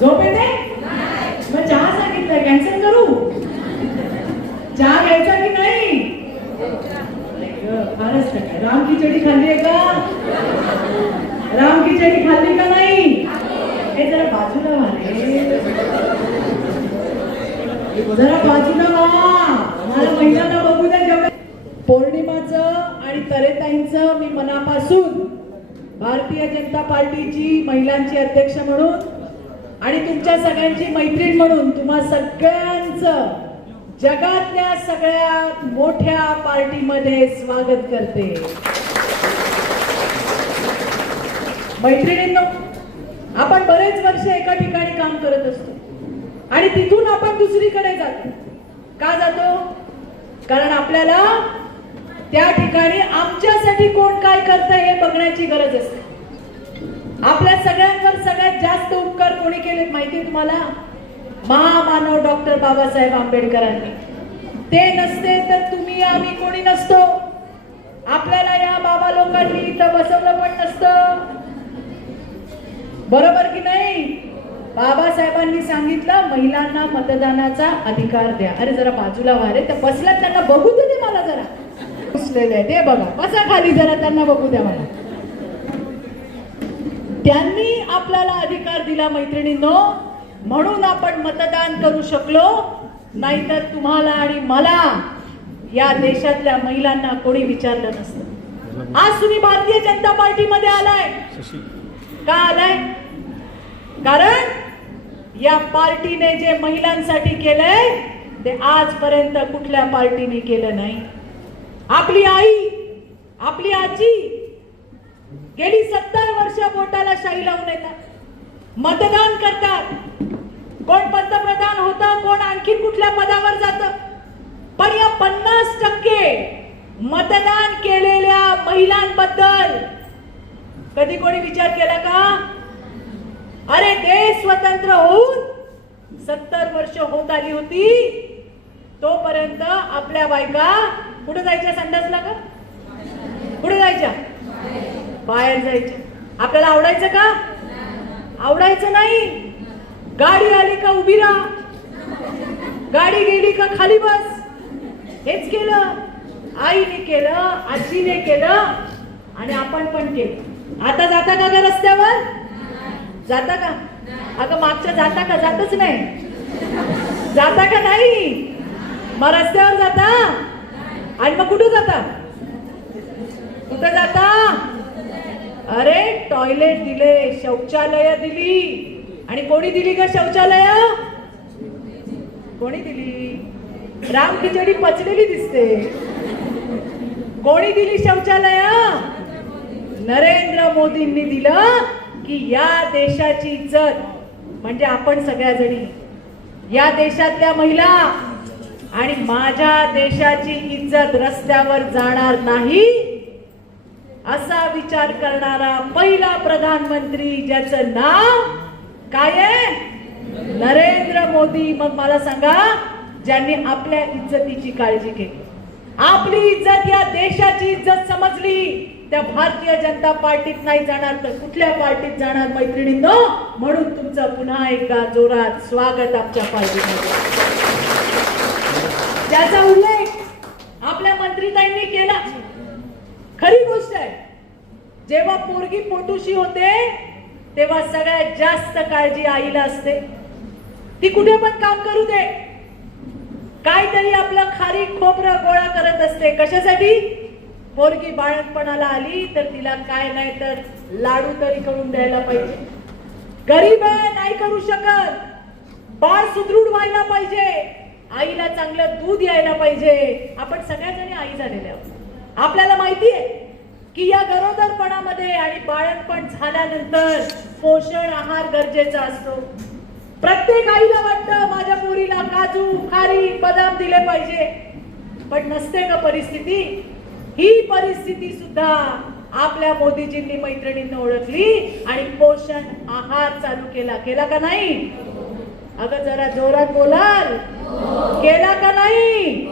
झोप येते? मग चहा सांगितलं कॅन्सल करू? चहा घ्यायचा की नाही? फारच काय राम खिचडी खाल्ली आहे का? राम खिचडी खाल्ली का नाही? हे जरा बाजूला व्हा जरा बाजूला व्हा मला महिलांना बघू द्या जेवढे. पौर्णिमाचं आणि तरेताईंचं मी मनापासून भारतीय जनता पार्टीची महिलांची अध्यक्ष म्हणून आणि तुमच्या सगळ्यांची मैत्रीण म्हणून तुम्हा सगळ्यांचं जगातल्या सगळ्यात मोठ्या पार्टीमध्ये स्वागत करते. मैत्रिणींनो आपण बरेच वर्ष एका ठिकाणी काम करत असतो. आणि तिथून आपण दुसरीकडे जातो. का जातो? कारण आपल्याला त्या ठिकाणी आमच्यासाठी कोण काय करतं हे बघण्याची गरज असते. आपल्या सगळ्यांवर सगळ्यात जास्त उपकार कोणी केलेत माहिती तुम्हाला? महामानव डॉक्टर बाबासाहेब आंबेडकरांनी. ते नसते तर तुम्ही आम्ही कोणी नसतो. आपल्याला या बाबा लोकांनी इथं बसवलं पण नसतं. बरोबर की नाही? बाबासाहेबांनी सांगितलं महिलांना मतदानाचा अधिकार द्या. अरे जरा बाजूला वारे रे त्या बसल्यात त्यांना बघू दे मला जरा. बसलेले आहे ते बघा. बसा खाली जरा त्यांना बघू द्या मला. त्यांनी आपल्याला अधिकार दिला मैत्रिणींनो. म्हणून आपण मतदान करू शकलो नाहीतर तुम्हाला आणि मला या देशातल्या महिलांना कोणी विचारलं नसतं. आज तुम्ही भारतीय जनता पार्टीमध्ये आलाय. का आलाय? कारण या पार्टीने जे महिलांसाठी केलंय ते आजपर्यंत कुठल्या पार्टीने केलं नाही. आपली आई आपली आजी गेली सत्तर वर्ष बोटाला शाई लावून येतात. मतदान करतात. कोण पंतप्रधान होतं कोण आणखी कुठल्या पदावर जात? पण या पन्नास टक्के मतदान केलेल्या महिलांबद्दल कधी कोणी विचार केला का? अरे देश स्वतंत्र होऊन सत्तर वर्ष होत आली होती तोपर्यंत आपल्या बायका कुठे जायच्या संडासला का? कुठे जायच्या. बाहेर जायचे. आपल्याला आवडायचं का? आवडायचं नाही. गाडी आली का उभी राहा. गाडी गेली का खाली बस. हेच केलं. आईने केलं आजीने केलं आणि आपण पण केलं. आता जाता का ग रस्त्यावर? जाता का? अगं मागच्या जाता का? जातच नाही. जाता का नाही? मग रस्त्यावर जाता? आणि मग कुठं जाता? कुठं जाता? अरे टॉयलेट दिले शौचालय दिली. आणि कोणी दिली का शौचालय? कोणी दिली? राम खिचडी पचलेली दिसते. कोणी दिली शौचालय? नरेंद्र मोदींनी दिलं की या देशाची इज्जत. म्हणजे आपण सगळ्या जणी या देशातल्या महिला आणि माझ्या देशाची इज्जत रस्त्यावर जाणार नाही असा विचार करणारा पहिला प्रधानमंत्री ज्याचं नाव काय आहे? नरेंद्र मोदी. मग मला सांगा ज्यांनी आपल्या इज्जतीची काळजी केली आपली इज्जत या देशाची इज्जत समजली. त्या भारतीय जनता पार्टीत नाही जाणार तर कुठल्या पार्टीत जाणार मैत्रिणींनो? म्हणून तुमचं पुन्हा एकदा जोरात स्वागत आमच्या पार्टीमध्ये. त्याचा उल्लेख आपल्या मंत्रीताईंनी केला. खरी गोष्ट आहे. जेव्हा पोरगी पोटूशी होते तेव्हा सगळ्यात जास्त काळजी आईला असते. ती कुठे पण काम करू दे. काहीतरी आपलं खारी खोबरं गोळा करत असते. कशासाठी? पोरगी बाळकपणाला आली तर तिला काय नाही तर लाडू तरी करून द्यायला पाहिजे. गरीब आहे नाही करू शकत. बाळ सुदृढ व्हायला पाहिजे. आईला चांगलं दूध यायला पाहिजे. आपण सगळ्या जणी आई झालेल्या आहोत. आपल्याला माहिती आहे की या गरोदरपणामध्ये आणि बाळणपण झाल्यानंतर पोषण आहार गरजेचा असतो. प्रत्येक आईला वाटतं माझ्या पोरीला काजू खारी बदाम दिले पाहिजे. पण नसते का परिस्थिती? ही परिस्थिती सुद्धा आपल्या मोदीजींनी मैत्रिणींना ओळखली आणि पोषण आहार चालू केला. केला का नाही? अगं जरा जोरात बोलाल. केला का नाही?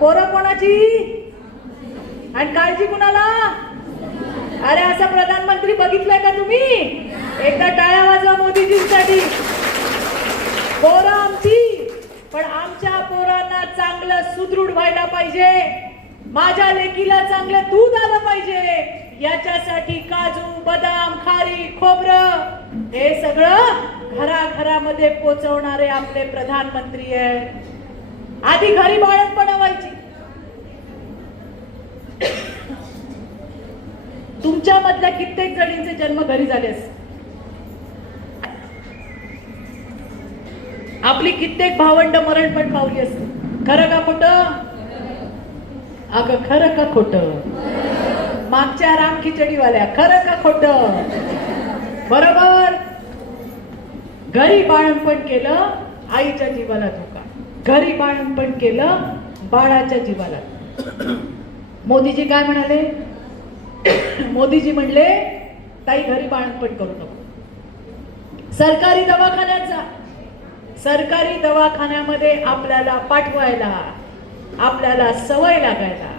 पोरं कोणाची? आणि काळजी कुणाला? अरे असं प्रधानमंत्री बघितलंय का तुम्ही? एकदा टाळ्या वाजवा मोदीजींसाठी. पोरं आमची पण आमच्या पोरांना चांगलं सुदृढ व्हायला पाहिजे. माझ्या लेकीला चांगलं दूध आलं पाहिजे. याच्यासाठी काजू बदाम खारी खोबरं हे सगळं घराघरामध्ये पोचवणारे आपले प्रधानमंत्री आहे आधी घरी बाळत बनवायची तुमच्या मधल्या कित्येक जणींचे जन्म घरी झाले आपली कित्येक भावंड मरण पण पावली असते खरं का खोट? अगं खरं का खोट? मागच्या राम खिचडीवाल्या खरं का खोट? बरोबर? घरी बाळणपण केलं आईच्या जीवाला धोका. घरी बाळणपण केलं बाळाच्या जीवाला मोदीजी काय म्हणाले? मोदीजी म्हणले ताई घरी बाळणपण करू नको. सरकारी दवाखान्यात जा. सरकारी दवाखान्यामध्ये आपल्याला पाठवायला आपल्याला सवय लागायला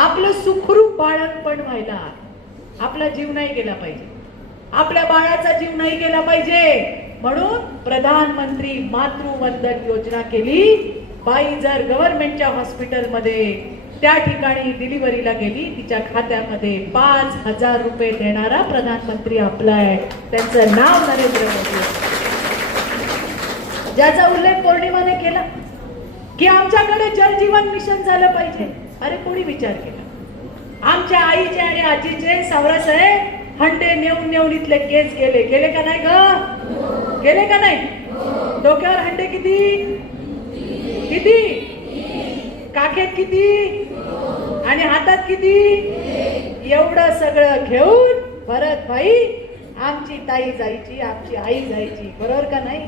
आपलं सुखरूप बाळणपण व्हायला आपला जीव नाही गेला पाहिजे. आपल्या बाळाचा जीव नाही गेला पाहिजे. म्हणून प्रधानमंत्री मातृवंदन योजना केली. बाई जर गव्हर्नमेंटच्या हॉस्पिटलमध्ये त्या ठिकाणी डिलिव्हरीला गेली. तिच्या खात्यामध्ये पाच हजार रुपये देणारा प्रधानमंत्री आपला आहे. त्यांचं नाव नरेंद्र मोदी ज्याचा उल्लेख पौर्णिमाने केला की आमच्याकडे जलजीवन मिशन झालं पाहिजे. अरे कोणी विचार केला? आमच्या आईचे आणि आजीचे सावरा साहेब हंडे नेऊन नेऊन इथले केस गेले. गेले का नाही ग? गेले का नाही? डोक्यावर हंडे किती? किती? काखेत किती? आणि हातात किती? एवढं सगळं घेऊन भरत भाई आमची ताई जायची आमची आई जायची. बरोबर का नाही?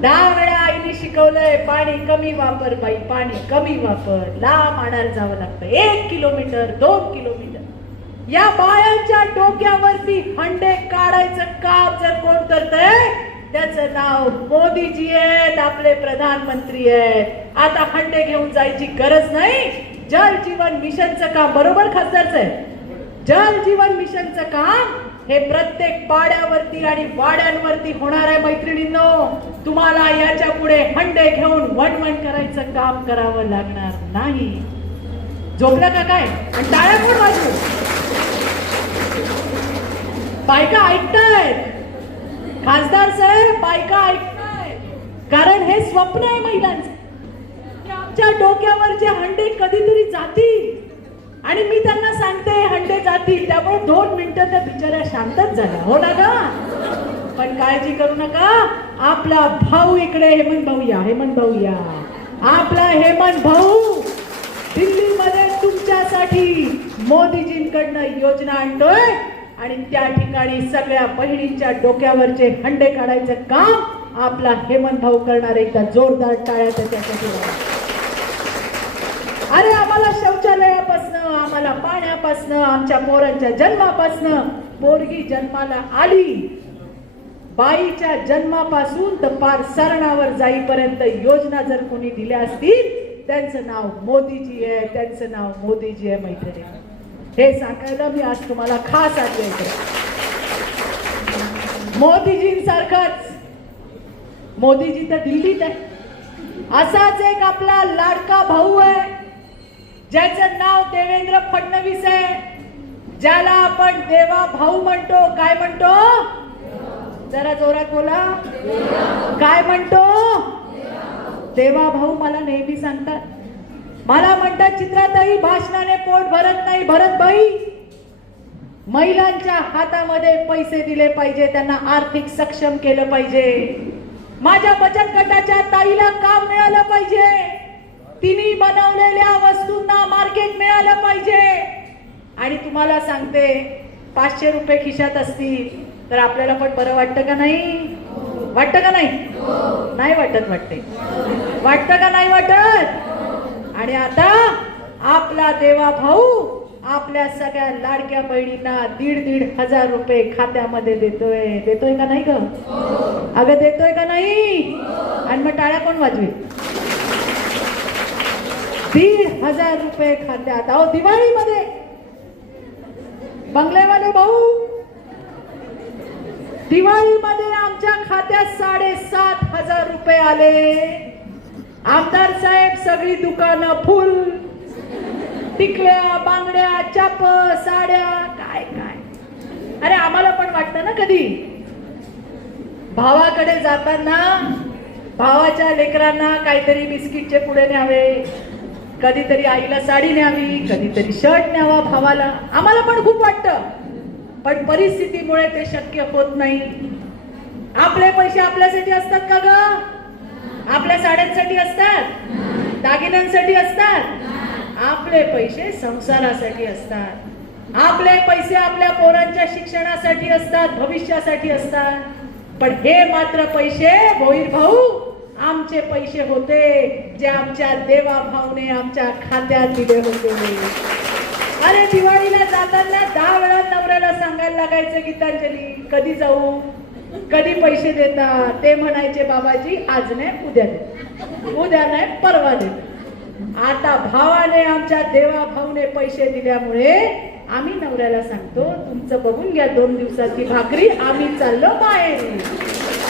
दहा वेळा आईने शिकवलंय पाणी कमी वापर बाई पाणी कमी वापर. लांब आणायला जावं लागतं. एक किलोमीटर दोन किलोमीटर. या बायांच्या डोक्यावरती हंडे काढायचं काम जर कोण करतंय त्याचं नाव मोदीजी आहेत आपले प्रधानमंत्री आहेत. आता हंडे घेऊन जायची गरज नाही. जल जीवन मिशनचं काम बरोबर खासदारच आहे. जल जीवन मिशनचं काम हे प्रत्येक पाड्यावरती आणि वाड्यांवरती होणार आहे मैत्रिणींनो. तुम्हाला याच्यापुढे हंडे घेऊन वणवण करायचं काम करावं लागणार नाही. झोपलं का काय? आणि टाळ्या कोण वाजू बायका ऐकतायत. खासदार साहेब बायका ऐकतायत. कारण हे स्वप्न आहे महिलांचं. आमच्या डोक्यावर जे हंडे कधीतरी जातील. आणि मी त्यांना सांगते हंडे जातील. त्यामुळे दोन मिनिटं त्या बिचाऱ्या शांतच झाल्या. हो ना का पण काळजी करू नका. आपला भाऊ इकडे हेमंत भाऊ या हेमंत भाऊ या. आपला हेमंत भाऊ दिल्लीमध्ये तुमच्यासाठी मोदीजींकडनं योजना आणतोय. आणि त्या ठिकाणी सगळ्या बहिणींच्या डोक्यावरचे हंडे काढायचं काम आपला हेमंत भाऊ करणार एकदा जोरदार टाळ्या त्याच्यासाठी अरे आम्हाला शौचालयापासनं आम्हाला पाण्यापासनं आमच्या पोरांच्या जन्मापासनं पोरगी जन्माला आली. बाईच्या जन्मापासून तर पार सरणावर जाईपर्यंत योजना जर कोणी दिल्या असतील त्यांचं नाव मोदीजी आहे त्यांचं नाव मोदीजी आहे मैत्रिणी. हे सांगायला मी आज तुम्हाला खास आठवायचं मोदीजींसारखंच. मोदीजी तर दिल्लीत आहे. असाच एक आपला लाडका भाऊ आहे. ज्याचं नाव देवेंद्र फडणवीस आहे ज्याला आपण देवा भाऊ म्हणतो काय म्हणतो? जरा जोरात बोला. काय म्हणतो? देवा भाऊ मला नेहमी सांगतात. मला म्हणतात चित्रातही भाषणाने पोट भरत नाही भरत बाई. महिलांच्या हातामध्ये पैसे दिले पाहिजे त्यांना आर्थिक सक्षम केलं पाहिजे. माझ्या बचत गटाच्या ताईला काम मिळालं पाहिजे. तिने बनवलेल्या वस्तूंना मार्केट मिळालं पाहिजे. आणि तुम्हाला सांगते पाचशे रुपये खिशात असतील तर आपल्याला पण बरं वाटतं का नाही? वाटतं का नाही? नाही वाटत वाटते. वाटतं का नाही वाटत? आणि आता आपला देवा भाऊ आपल्या सगळ्या लाडक्या बहिणींना दीड दीड हजार रुपये खात्यामध्ये देतोय. देतोय का नाही ग? अगं देतोय का नाही? आणि मग टाळ्या कोण वाजवी दीड हजार रुपये खात्यात अहो दिवाळीमध्ये. बंगलेवाले भाऊ. दिवाळीमध्ये आमच्या खात्यात साडेसात हजार रुपये आले. आमदार साहेब सगळी दुकानं फुल. टिकल्या बांगड्या चाप साड्या. काय काय? अरे आम्हाला पण वाटतं ना कधी? भावाकडे जाताना भावाच्या लेकरांना काहीतरी बिस्किटचे पुढे न्यावे. कधीतरी आईला साडी न्यावी कधीतरी शर्ट न्यावा भावाला. आम्हाला पण खूप वाटतं. पण परिस्थितीमुळे ते शक्य होत नाही. आपले पैसे आपल्यासाठी असतात का ग? आपल्या साड्यांसाठी असतात? दागिन्यांसाठी असतात? आपले पैसे संसारासाठी असतात. आपले पैसे आपल्या पोरांच्या शिक्षणासाठी असतात भविष्यासाठी असतात. पण हे मात्र पैसे भोईर भाऊ आमचे पैसे होते जे आमच्या देवाभावने आमच्या खात्यात दिले होते. अरे दिवाळीला जाताना दहा वेळा नवऱ्याला सांगायला लागायचं गीतांजली कधी जाऊ? कधी पैसे देता? ते म्हणायचे बाबाजी आज नाही उद्या दे उद्या नाही परवा दे आता भावाने आमच्या देवाभावने पैसे दिल्यामुळे आम्ही नवऱ्याला सांगतो तुमचं बघून घ्या दोन दिवसाची भाकरी आम्ही चाललो बाहेर.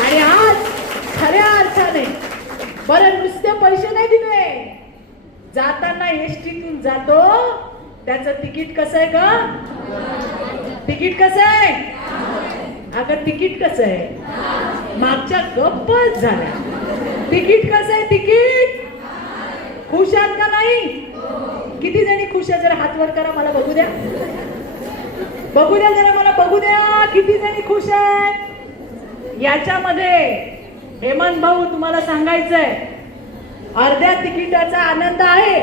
आणि आज खऱ्या अर्थाने. बरं नुसते पैसे नाही दिले. जाताना एसटीतून जातो. त्याचं तिकीट कसं आहे ग? तिकीट कसं आहे? अगं तिकीट कसं आहे? मागच्या गप्पच झाल्या. तिकीट कसं आहे तिकीट? खुश आहात का नाही? किती जणी खुश आहे जरा हात वर करा मला बघू द्या. बघू द्या जरा मला बघू द्या. किती जणी खुश आहेत? याच्यामध्ये हेमंत भाऊ तुम्हाला सांगायचंय अर्ध्या तिकिटाचा आनंद आहे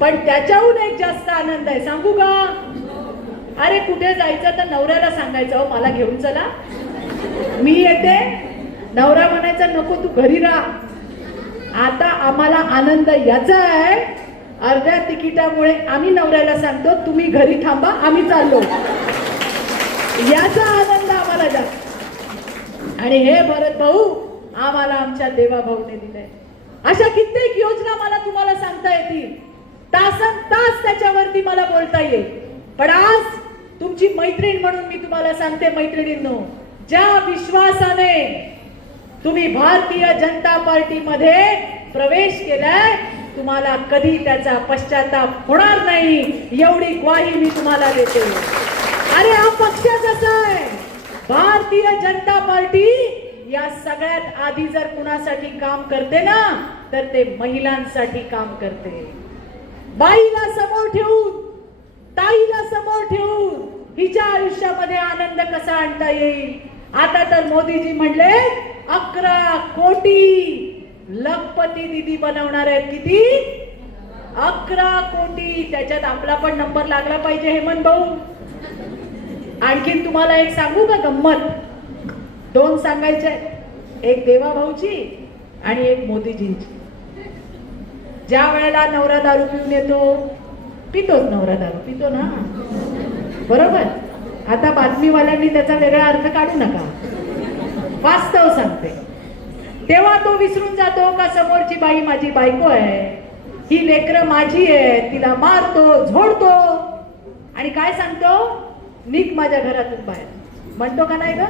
पण त्याच्याहून एक जास्त आनंद आहे. सांगू का? अरे कुठे जायचं तर नवऱ्याला सांगायचं "अहो, मला घेऊन चला. मी येते. नवरा म्हणायचा नको तू घरी राहा. आता आम्हाला आनंद याचा आहे. अर्ध्या तिकिटामुळे आम्ही नवऱ्याला सांगतो तुम्ही घरी थांबा आम्ही चाललो. याचा आनंद आम्हाला जास्त. आणि हे भरत भाऊ आम्हाला आमच्या देवा भाऊने दिलंय. अशा कित्येक योजना मला तुम्हाला सांगता येतील. तासन तास त्याच्यावरती मला बोलता येईल. पण आज तुमची मैत्रीण म्हणून मी तुम्हाला सांगते मैत्रिणींनो ज्या विश्वासाने तुम्ही भारतीय जनता पार्टीमध्ये प्रवेश केलाय तुम्हाला कधी त्याचा पश्चाताप होणार नाही एवढी ग्वाही मी तुम्हाला देते. अरे हा पक्ष कसा आहे. भारतीय जनता पार्टी या सगळ्यात आधी जर कुणासाठी काम करते ना तर ते महिलांसाठी काम करते. बाईला समोर ठेवून ताईला समोर ठेवून हिच्या आयुष्यामध्ये आनंद कसा आणता येईल? आता तर मोदीजी म्हणले अकरा कोटी लखपती दिदी बनवणार आहेत किती? अकरा कोटी. त्याच्यात आपला पण नंबर लागला पाहिजे हेमंत भाऊ. आणखीन तुम्हाला एक सांगू का गंमत? दोन सांगायचे आहेत. एक देवा भाऊची आणि एक मोदीजींची. ज्या वेळेला नवरा दारू पिऊन येतो पितोच नवरा दारू. पितो ना? बरोबर? आता बातमीवाल्यांनी त्याचा वेगळा अर्थ काढू नका. वास्तव सांगते. तेव्हा तो विसरून जातो का समोरची बाई माझी बायको आहे. ही लेकरं माझी आहे तिला मारतो झोडतो. आणि काय सांगतो? निक माझ्या घरातून बाहेर. म्हणतो का नाही ग?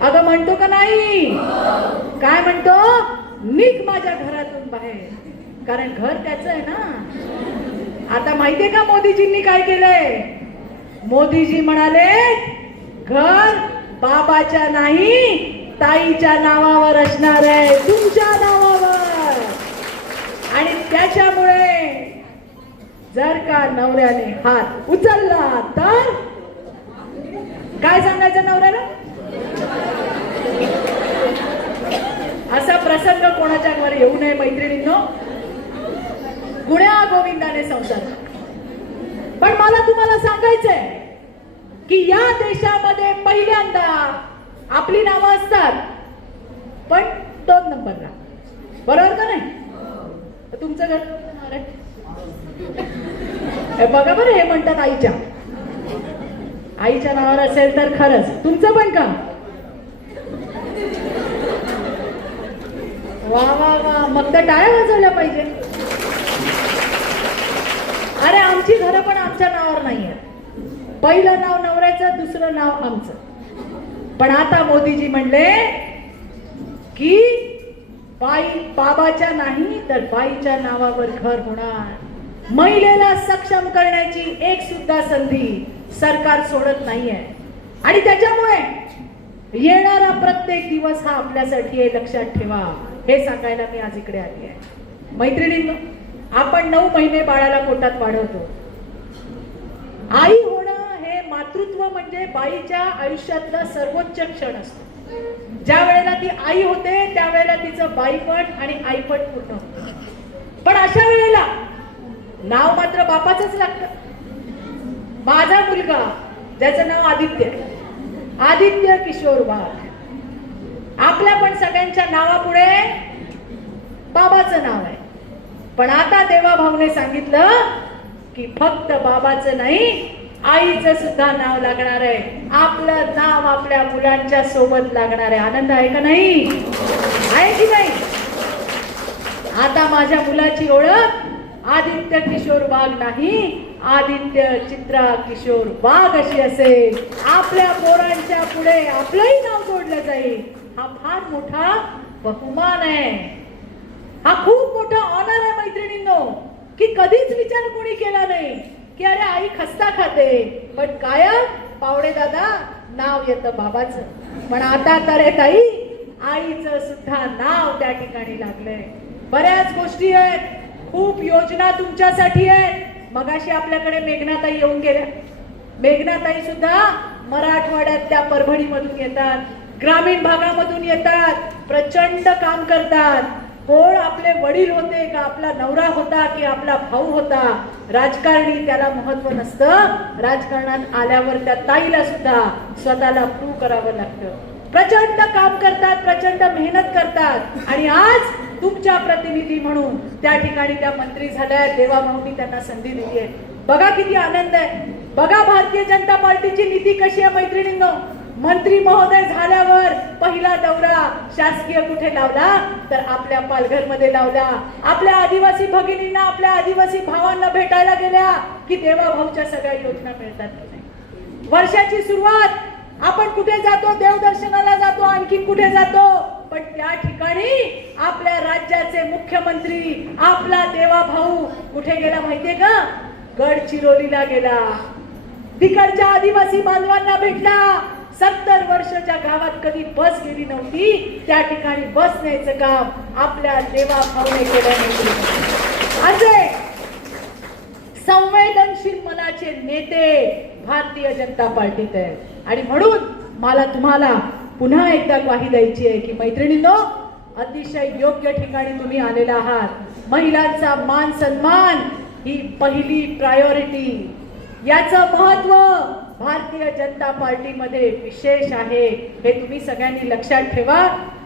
अगं म्हणतो का नाही? काय म्हणतो? निघ माझ्या घरातून बाहेर. कारण घर त्याचं आहे ना. आता माहितीये का मोदीजींनी काय केलंय? मोदीजी म्हणाले घर बाबाच्या नाही ताईच्या नावावर असणार आहे. तुमच्या नावावर. आणि त्याच्यामुळे जर का नवऱ्याने हात उचलला तर काय सांगायचं नवऱ्याला? असा प्रसंग कोणाच्या घरी येऊ नये मैत्रिणींनो? गुण्या गोविंदाने संसार. पण मला तुम्हाला सांगायचंय की या देशामध्ये पहिल्यांदा आपली नावं असतात पण दोन नंबरला बरोबर का नाही? तुमचं घर बघा बरं हे म्हणतात आईच्या. आईच्या नावावर असेल तर खरंच. तुमचं पण का? वा वा वा. मग तर टाळ्या वाजवल्या पाहिजे. अरे आमची घरं पण आमच्या नावावर नाही आहेत पहिलं नाव नवऱ्याचं दुसरं नाव आमचं. पण आता मोदीजी म्हणले की बाई बाबाच्या नाही तर बाईच्या नावावर घर होणार. महिलेला सक्षम करण्याची एक सुद्धा संधी सरकार सोडत नाहीये. आणि त्याच्यामुळे येणारा प्रत्येक दिवस हा आपल्यासाठी आहे लक्षात ठेवा. हे सांगायला मी आज इकडे आली आहे. मैत्रिणींनो आपण नऊ महिने बाळाला पोटात वाढवतो. आई होणं हे मातृत्व म्हणजे बाईच्या आयुष्यातला सर्वोच्च क्षण असतो. ज्या वेळेला ती आई होते त्यावेळेला तिचं बाईपट आणि आईपट पूर्ण होतं. पण अशा वेळेला नाव मात्र बापाचंच लागतं. माझा मुलगा ज्याचं नाव आदित्य. आदित्य किशोर वाघ आपल्या पण सगळ्यांच्या नावापुढे बाबाचं नाव आहे. पण आता देवाभाऊने सांगितलं की फक्त बाबाचं नाही आईचं सुद्धा नाव लागणार आहे. आपलं नाव आपल्या मुलांच्या सोबत लागणार आहे. आनंद आहे का नाही? आहे की नाही? आता माझ्या मुलाची ओळख आदित्य किशोर वाघ नाही आदित्य चित्रा किशोर वाघ अशी असेल आपल्या पोरांच्या पुढे आपलंही नाव जोडलं जाईल. हा फार मोठा बहुमान आहे. हा खूप मोठा ऑनर आहे मैत्रिणींनो की कधीच विचार कोणी केला नाही की अरे आई खस्ता खाते. पण कायम पावडे दादा नाव येतं बाबाचं. पण आता तर ताई आईचं सुद्धा नाव त्या ठिकाणी लागलंय. बऱ्याच गोष्टी आहेत. खूप योजना तुमच्यासाठी आहेत. मगाशी आपल्याकडे मेघनाताई येऊन गेल्या. मेघनाताई सुद्धा मराठवाड्यात त्या परभणीमधून येतात ग्रामीण भागामधून येतात प्रचंड काम करतात. कोण आपले वडील होते का आपला नवरा होता की आपला भाऊ होता राजकारणी त्याला महत्त्व नसतं. राजकारणात आल्यावर त्या ताईला सुद्धा स्वतःला प्रूव्ह करावं लागतं. प्रचंड काम करतात प्रचंड मेहनत करतात. आणि आज तुमच्या प्रतिनिधी म्हणून त्या ठिकाणी त्या मंत्री झाल्या. देवाभाऊनी त्यांना संधी दिली आहे. बघा किती आनंद आहे. बघा भारतीय जनता पार्टीची नीती कशी आहे मैत्रिणींनो. मंत्री महोदय झाल्यावर पहिला दौरा शासकीय कुठे लावला? तर आपल्या पालघरमध्ये लावला. आपल्या आदिवासी भगिनींना आपल्या आदिवासी भावांना भेटायला गेल्या की देवाभाऊच्या सगळ्या योजना मिळतात की नाही? वर्षाची सुरुवात. आपण कुठे जातो? देवदर्शनाला जातो. आणखी कुठे जातो? पण त्या ठिकाणी आपल्या राज्याचे मुख्यमंत्री आपला देवा भाऊ कुठे गेला माहितीये का? गडचिरोलीला गेला. तिकडच्या आदिवासी बांधवांना भेटला. सत्तर वर्षाच्या गावात कधी बस गेली नव्हती त्या ठिकाणी बस न्यायचं काम आपल्या देवा भाऊने केलं. असे संवेदनशील मनाचे नेते भारतीय जनता पार्टीत आहेत. आणि म्हणून मला तुम्हाला पुन्हा एकदा ग्वाही द्यायची आहे की मैत्रिणींनो अतिशय योग्य ठिकाणी तुम्ही आलेला आहात. महिलांचा मान सन्मान ही पहिली प्रायोरिटी याचं महत्त्व भारतीय जनता पार्टीमध्ये विशेष आहे. हे तुम्ही सगळ्यांनी लक्षात ठेवा.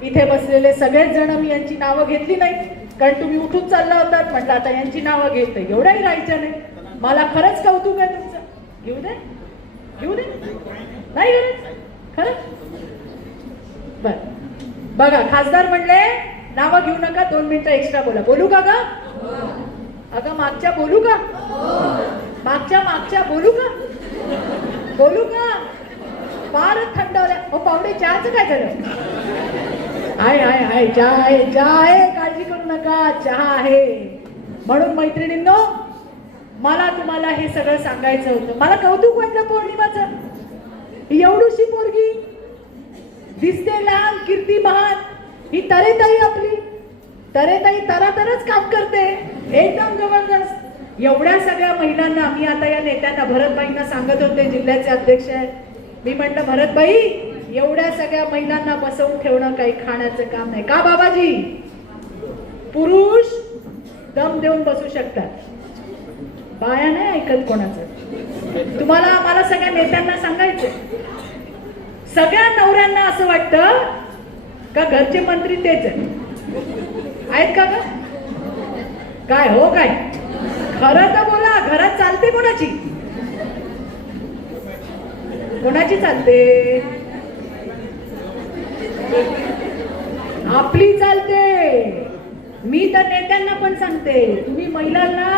इथे बसलेले सगळेच जण मी यांची नावं घेतली नाही कारण तुम्ही उठून चालला होतात म्हटलं आता यांची नावं घेत. एवढंही राहायचं नाही. मला खरंच कौतुक आहे तुमचं. घेऊ दे. घेऊ दे. नाही खरंच. बर बघा खासदार म्हणले नावं घेऊ नका दोन मिनिटं एक्स्ट्रा बोला. बोलू का ग? अगं मागच्या बोलू का? मागच्या मागच्या बोलू का? बोलू का? फारच थंडवल्या हो पाहुणे चहाचं काय झालं? आहे आहे आहे चहा आहे चहा आहे. काळजी करू नका चहा आहे. म्हणून मैत्रिणींनो मला तुम्हाला हे सगळं सांगायचं होतं. मला कौतुक वाटलं पौर्णिमाचं. एवढीशी पोरगी दिसते लहान कीर्ती महान. ही तरेताई आपली तरेताई तरातरच काम करते. एकदम जबरदस्त. एवढ्या सगळ्या महिलांना आम्ही आता या नेत्यांना भरतबाईंना सांगत होते जिल्ह्याचे अध्यक्ष आहेत. मी म्हटलं भरतबाई एवढ्या सगळ्या महिलांना बसवून ठेवणं काही खाण्याचं काम नाही. का बाबाजी? पुरुष दम देऊन बसू शकतात. बाया नाही ऐकत कोणाचं. तुम्हाला आम्हाला सगळ्या नेत्यांना सांगायचं सगळ्या नवऱ्यांना असं वाटतं का घरचे मंत्री तेच आहेत? का ग? काय हो काय? खरं तर बोला घरात चालते कोणाची? कोणाची चालते? आपली चालते. मी तर नेत्यांना पण सांगते तुम्ही महिलांना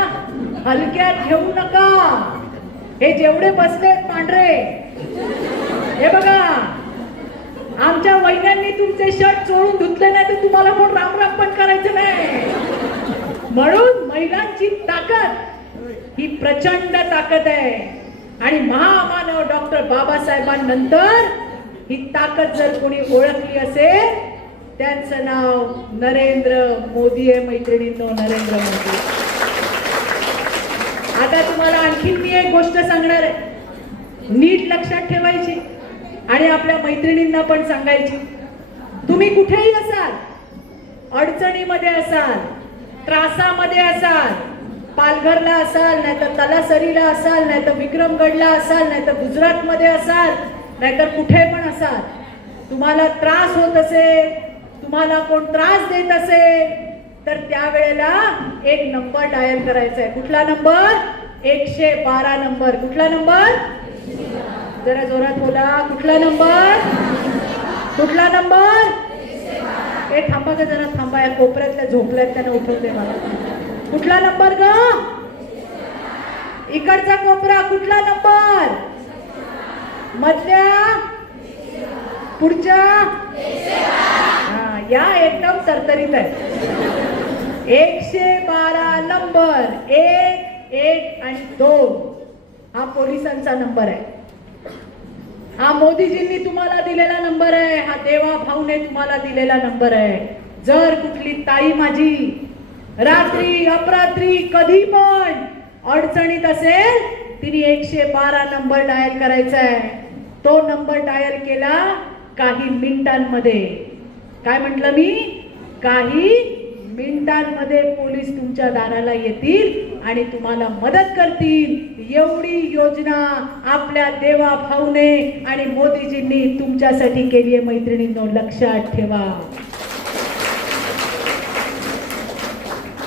हलक्यात घेऊ नका. हे जेवढे बसलेत पांढरे हे बघा. आमच्या वैज्ञांनी तुमचे शर्ट चोळून धुतले नाही तर तुम्हाला कोण रागमांगपट करायचं नाही. म्हणून महिलांची ताकद ही प्रचंड ताकद आहे. आणि महामानव डॉक्टर बाबासाहेबांनंतर ही ताकद जर कोणी ओळखली असेल त्यांचं नाव नरेंद्र मोदी आहे मैत्रिणींनो नरेंद्र मोदी. आता तुम्हाला आणखीन मी एक गोष्ट सांगणार आहे. नीट लक्षात ठेवायची. आणि आपल्या मैत्रिणींना पण सांगायची तुम्ही कुठेही असाल अडचणीमध्ये असाल त्रासामध्ये असाल पालघरला असाल नाही तर तलासरीला असाल नाही तर विक्रमगडला असाल नाही तर गुजरातमध्ये असाल नाहीतर कुठे पण असाल तुम्हाला त्रास होत असेल तुम्हाला कोण त्रास देत असेल तर त्यावेळेला एक नंबर डायल करायचा आहे. कुठला नंबर? एकशे बारा नंबर. कुठला नंबर? जरा जोरात बोला. कुठला नंबर? कुठला नंबर? ए थांबा का जरा थांबा. या कोपऱ्यातल्या झोपल्यात त्यानं उठवते मला. कुठला नंबर ग? इकडचा कोपरा कुठला नंबर? मधल्या? पुढच्या? हा या एकदम तरतरीत आहे एकशे बारा नंबर. एक एक आणि दोन. हा पोलिसांचा नंबर आहे. हा मोदीजींनी तुम्हाला दिलेला नंबर आहे. हा देवा भाऊने तुम्हाला दिलेला नंबर आहे. जर कुठली ताई माझी रात्री अपरात्री कधी पण अडचणीत असेल तिने एकशे बारा नंबर डायल करायचा आहे. तो नंबर डायल केला काही मिनिटांमध्ये. काय म्हटलं मी? काही मिनिटांमध्ये पोलीस तुमच्या दाराला येतील आणि तुम्हाला मदत करतील. एवढी योजना आपल्या देवा भाऊने आणि मोदीजींनी तुमच्यासाठी केली आहे. मैत्रिणींनो लक्षात ठेवा.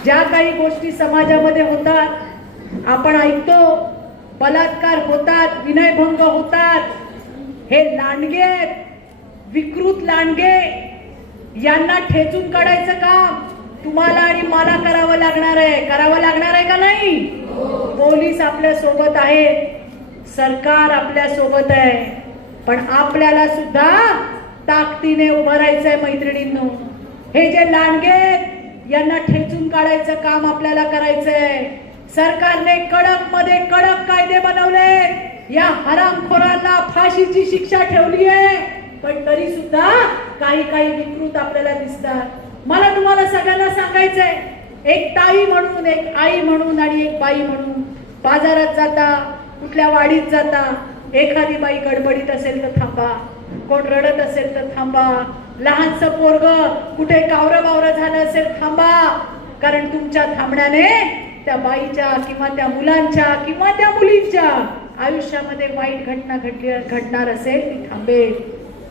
ज्या काही गोष्टी समाजामध्ये होतात आपण ऐकतो बलात्कार होतात विनयभंग होतात हे लांडगे आहेत. विकृत लांडगे. यांना ठेचून काढायचं काम तुम्हाला आणि मला करावं लागणार आहे. करावं लागणार आहे का नाही? पोलीस आपल्यासोबत आहेत. सरकार आपल्यासोबत आहे. पण आपल्याला सुद्धा ताकदीने उभं राहायचंय मैत्रिणींनो. हे जे लांडगे यांना ठेचून काढायचं काम आपल्याला करायचंय. सरकारने कडकमध्ये कडक कायदे बनवले. या हरामखोरांना फाशीची शिक्षा ठेवली आहे. पण तरी सुद्धा काही काही विकृत आपल्याला दिसतात. मला तुम्हाला सगळ्यांना सांगायचंय एक ताई म्हणून एक आई म्हणून आणि एक बाई म्हणून बाजारात जाता कुठल्या वाडीत जाता एखादी बाई गडबडीत असेल तर थांबा कोण रडत असेल तर थांबा लहानस पोरग कुठे कावरं बावरं झालं असेल थांबा कारण तुमच्या थांबण्याने त्या बाईच्या किंवा त्या मुलांच्या किंवा त्या मुलींच्या आयुष्यामध्ये वाईट घटना घडली घडणार असेल ती थांबेल.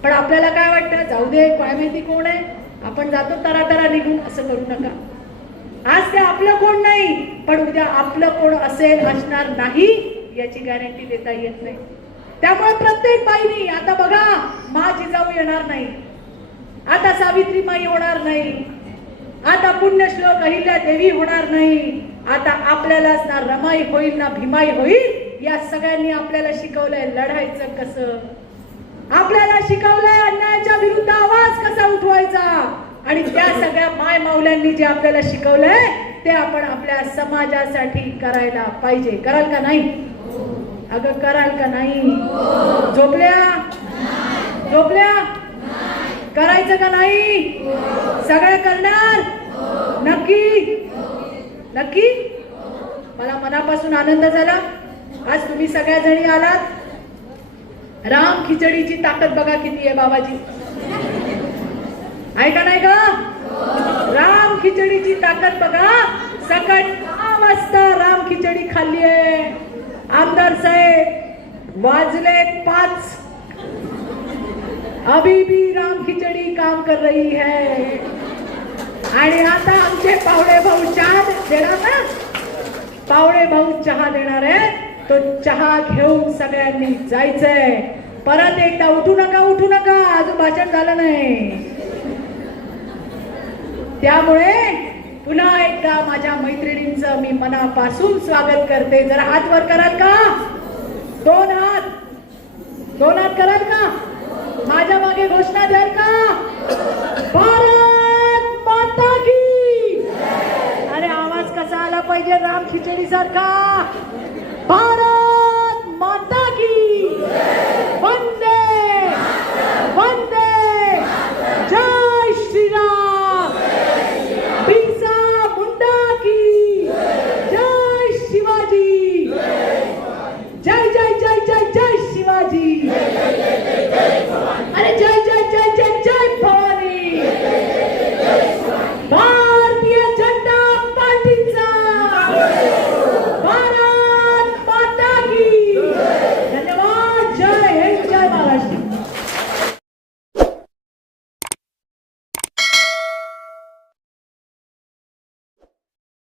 पण आपल्याला काय वाटतं? जाऊ दे काय माहिती कोण आहे? आपण जातो तरा तरा निघून असं करू नका. आज ते आपलं कोण नाही पण उद्या आपलं कोण असेल असणार नाही याची गॅरंटी देता येत नाही. त्यामुळे प्रत्येक बाईनी आता बघा मा जिजाऊ येणार नाही. आता सावित्री माई होणार नाही. आता पुण्यश्लोक अहिल्या देवी होणार नाही. आता आपल्यालाच ना रमाई होईल ना भीमाई होईल या सगळ्यांनी आपल्याला शिकवलंय लढायचं कसं? आपल्याला शिकवलंय अन्यायाच्या विरुद्ध आवाज कसा उठवायचा? आणि त्या सगळ्या माय माऊल्यांनी जे आपल्याला शिकवलंय ते आपण आपल्या समाजासाठी करायला पाहिजे. कराल का नाही? अगं कराल का नाही? झोपल्या? झोपल्या? करायचं का नाही? सगळं करणार? नक्की? नक्की? मला मनापासून आनंद झाला. आज तुम्ही सगळ्या जणी आलात. राम खिचडीची ताकद बघा किती आहे बाबाजी. आहे का नाही का? राम खिचडीची ताकद बघा. सकाळी दहा वाजता राम खिचडी खाल्ली आहे. आमदार साहेब वाजले पाच. अभी भी राम खिचडी काम कर रही है. आणि आता आमचे पावडे भाऊ चहा देणार ना? पावडे भाऊ चहा देणार आहे. तो चहा घेऊन सगळ्यांनी जायचंय. परत एकदा उठू नका उठू नका. अजून भाषण झालं नाही. त्यामुळे पुन्हा एकदा माझ्या मैत्रिणींचं मी मनापासून स्वागत करते. जरा हात वर कराल का? दोन हात. दोन हात कराल का? माझ्या मागे घोषणा द्याल का? भारत माता की! अरे आवाज आरजेडी सरकार